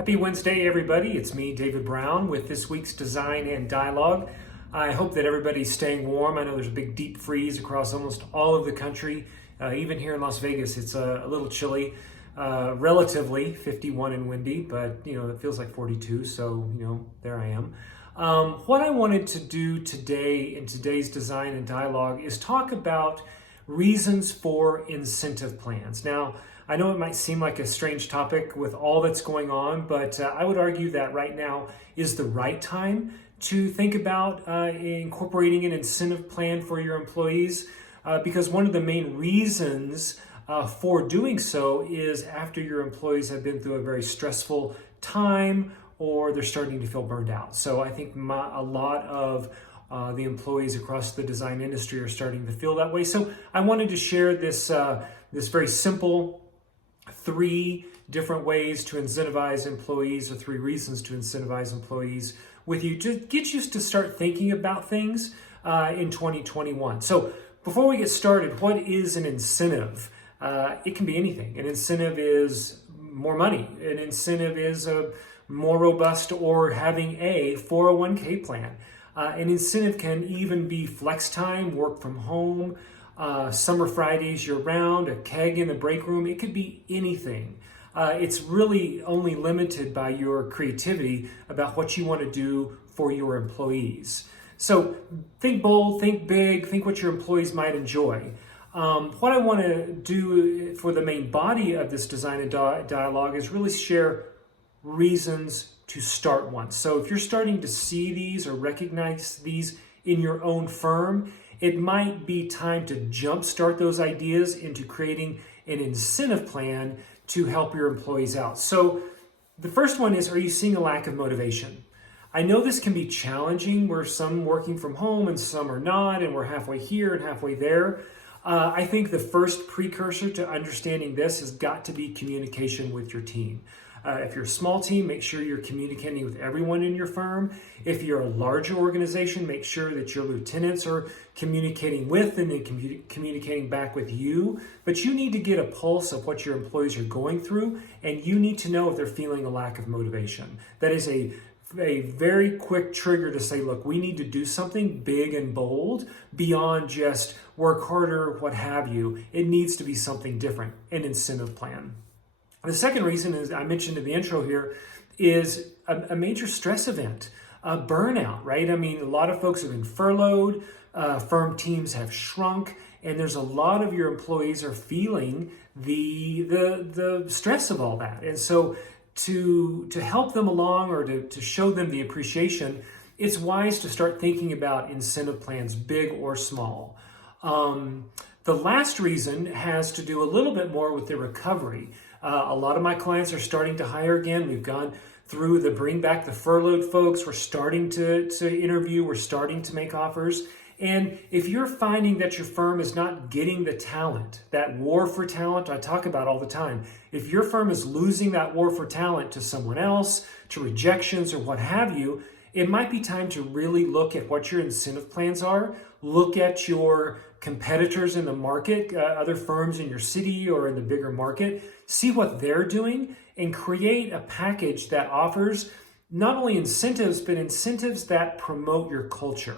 Happy Wednesday, everybody. It's me, David Brown, with this week's Design and Dialogue. I hope that everybody's staying warm. I know there's a big deep freeze across almost all of the country. Even here in Las Vegas, it's a little chilly, relatively 51 and windy, but it feels like 42, so there I am. What I wanted to do today in today's Design and Dialogue is talk about reasons for incentive plans. Now, I know it might seem like a strange topic with all that's going on, but I would argue that right now is the right time to think about incorporating an incentive plan for your employees, because one of the main reasons for doing so is after your employees have been through a very stressful time or they're starting to feel burned out. So I think a lot of the employees across the design industry are starting to feel that way. So I wanted to share this very simple 3 different ways to incentivize employees, or 3 reasons to incentivize employees with you to get you to start thinking about things in 2021. So before we get started, what is an incentive? It can be anything. An incentive is more money. An incentive is a more robust or having a 401k plan. An incentive can even be flex time, work from home, summer Fridays year-round, a keg in the break room. It could be anything. It's really only limited by your creativity about what you want to do for your employees. So think bold, think big, think what your employees might enjoy. What I want to do for the main body of this Design and Dialogue is really share reasons to start one. So if you're starting to see these or recognize these in your own firm, it might be time to jumpstart those ideas into creating an incentive plan to help your employees out. So the first one is, are you seeing a lack of motivation? I know this can be challenging. We're some working from home and some are not, and we're halfway here and halfway there. I think the first precursor to understanding this has got to be communication with your team. If you're a small team, make sure you're communicating with everyone in your firm. If you're a larger organization, make sure that your lieutenants are communicating with and then communicating back with you. But you need to get a pulse of what your employees are going through, and you need to know if they're feeling a lack of motivation. That is a very quick trigger to say, look, we need to do something big and bold beyond just work harder, what have you. It needs to be something different, an incentive plan. The second reason, as I mentioned in the intro here, is a major stress event, burnout, right? I mean, a lot of folks have been furloughed, firm teams have shrunk, and there's a lot of your employees are feeling the stress of all that. And so to help them along, or to show them the appreciation, it's wise to start thinking about incentive plans, big or small. The last reason has to do a little bit more with the recovery. A lot of my clients are starting to hire again. We've gone through the bring back the furloughed folks. We're starting to interview. We're starting to make offers. And if you're finding that your firm is not getting the talent, that war for talent I talk about all the time, if your firm is losing that war for talent to someone else, to rejections or what have you, it might be time to really look at what your incentive plans are. Look at your competitors in the market, other firms in your city or in the bigger market. See what they're doing and create a package that offers not only incentives, but incentives that promote your culture.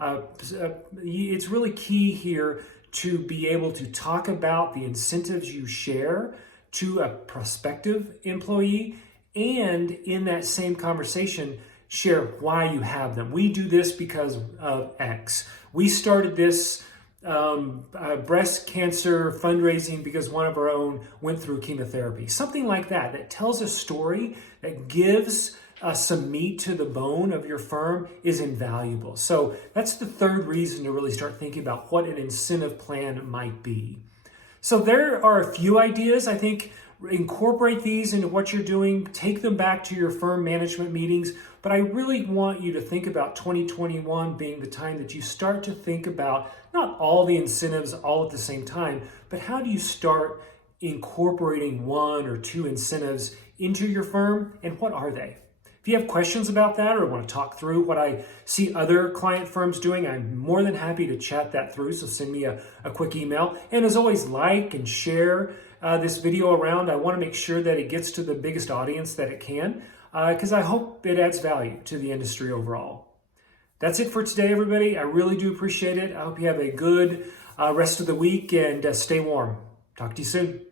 It's really key here to be able to talk about the incentives you share to a prospective employee, and in that same conversation, share why you have them. We do this because of X. We started this breast cancer fundraising because one of our own went through chemotherapy. Something like that, that tells a story, that gives some meat to the bone of your firm, is invaluable. So that's the third reason to really start thinking about what an incentive plan might be. So there are a few ideas. I think incorporate these into what you're doing, take them back to your firm management meetings. But I really want you to think about 2021 being the time that you start to think about not all the incentives all at the same time, but how do you start incorporating 1 or 2 incentives into your firm, and what are they? If you have questions about that or want to talk through what I see other client firms doing, I'm more than happy to chat that through. So send me a quick email. And as always, like and share this video around. I want to make sure that it gets to the biggest audience that it can, because I hope it adds value to the industry overall. That's it for today, everybody. I really do appreciate it. I hope you have a good rest of the week and stay warm. Talk to you soon.